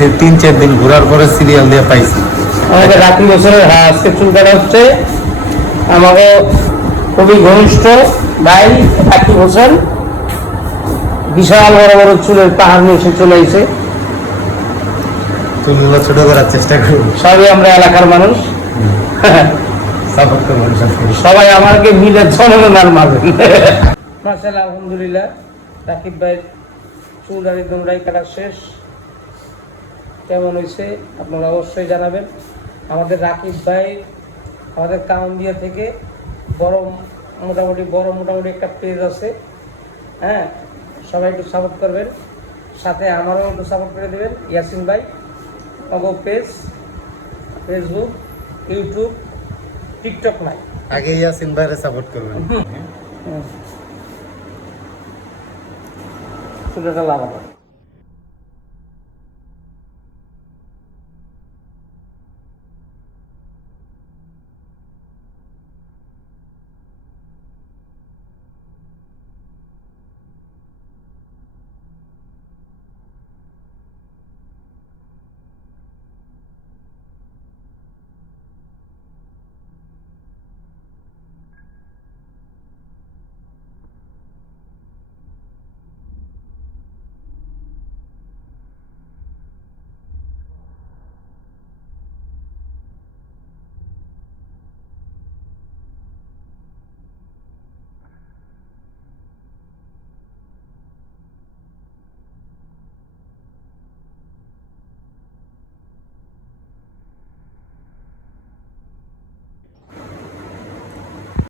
পাইছি 3-4 দিন ঘোরার পরে সিরিয়াল দিয়ে পাইছি। আমাদের রাখি বছরের আজকে চুল কাটা হচ্ছে আমাকে খুবই ঘনিষ্ঠ ভাই রাখি হোসেন, বিশাল বড় বড় চুলের পাহাড় নিয়ে এসে চলে এসে। চুলগুলো ছোট করার চেষ্টা করবো, সবই আমরা এলাকার মানুষ, সাপোর্ট করবো ইনশাআল্লাহ। সবাই আমাকে মিলে জনগণার মারবেন। মাশাআল্লাহ, আলহামদুলিল্লাহ রাকিব ভাই চুল দাড়ি দুমড়াই কাটা শেষ। কেমন হয়েছে আপনারা অবশ্যই জানাবেন। আমাদের রাকিব ভাই আমাদের কাউন্দিয়া থেকে মোটামুটি একটা পেজ আছে, হ্যাঁ, সবাই একটু সাপোর্ট করবেন, সাথে আমারও একটু সাপোর্ট করে দেবেন। ইয়াসিন ভাই অগো পেজ, ফেসবুক, ইউটিউব, টিকটক নাই, আগে ইয়াসিন ভাইরে সাপোর্ট করবেন। চুলটা লাগাবো।